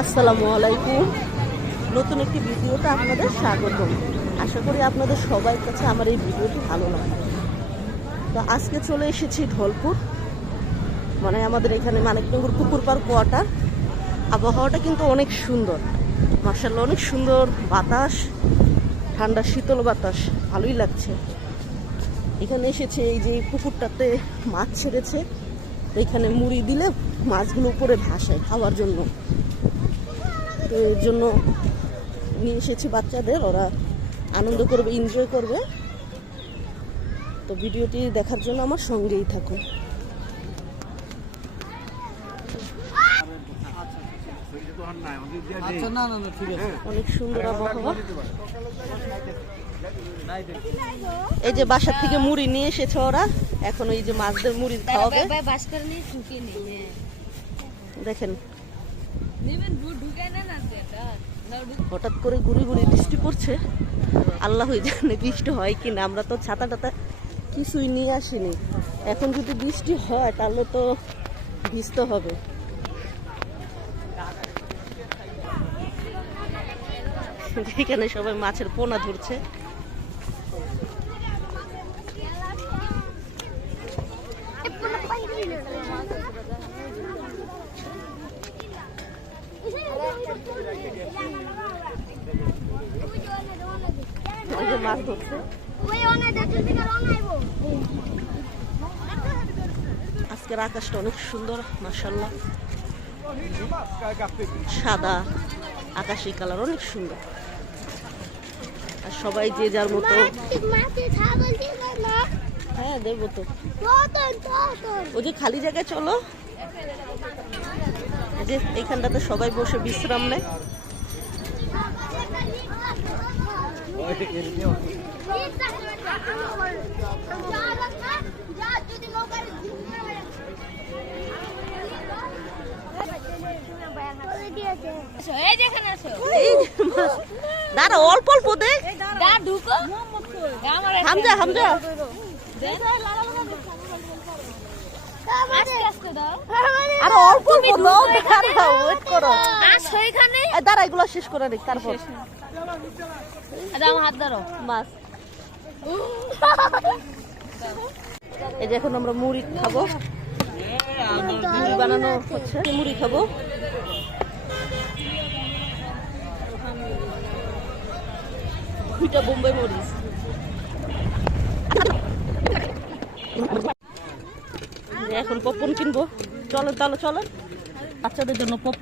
আসসালামু আলাইকুম। নতুন একটি ভিডিওতে আপনাদের স্বাগতম। আশা করি আপনাদের সবার কাছে আমার এই ভিডিওটি ভালো লাগবে। তো আজকে চলে এসেছি ঢলপুর, মানে আমাদের এখানে মানিকনগর পুকুর পাড় কোয়ার্টার। আবহাওয়াটা কিন্তু অনেক সুন্দর, মাশাআল্লাহ, অনেক সুন্দর বাতাস, ঠান্ডা শীতল বাতাস, ভালোই লাগছে। এখানে এসেছে, এই যে পুকুরটাতে মাছ ছেড়েছে, এখানে মুড়ি দিলে মাছগুলো উপরে ভাসায় খাওয়ার জন্য। তো এর জন্য নিয়ে এসেছি বাচ্চাদের, ওরা আনন্দ করবে, এনজয় করবে। তো ভিডিওটি দেখার জন্য আমার সঙ্গেই থাকুন। অনেক সুন্দর আবহাওয়া। এই যে বাসা থেকে মুড়ি নিয়ে এসেছে ওরা, এখন এই যে মাছদের মুড়ি খাওয়াবে। দেখেন হঠাৎ করে গুড়ি গুড়ি বৃষ্টি পড়ছে, আল্লাহই জানে বৃষ্টি হয় কিনা। আমরা তো ছাতা টাতা কিছুই নিয়ে আসিনি, এখন যদি বৃষ্টি হয় তাহলে তো ভিজতে হবে। এখানে সবাই মাছের পোনা ধরছে। মাছ ধরছে। আজকের আকাশটা অনেক সুন্দর, মাশাআল্লাহ, সাদা আকাশি কালার, অনেক সুন্দর। আর সবাই যে যার মতো, হ্যাঁ দেবো তো। ওই যে খালি জায়গায় চলো, এই যে এইখানটাতে সবাই বসে বিশ্রাম নেয়। দাঁড়া, অল্প অল্প দেখ, হামজা হামজা, আরে অল্প ওয়েট করো। দাঁড়া, এগুলো শেষ করে নিক, তারপর হাত ধরো মাছ। এই যে এখন আমরা মুড়ি খাবো, মুড়ি বানানো হচ্ছে, মুড়ি খাবো। দুইটা বোম্বাই মরিচ। এখন পপকর্ন কিনবো, চলো চলো চলো, বাচ্চাদের জন্য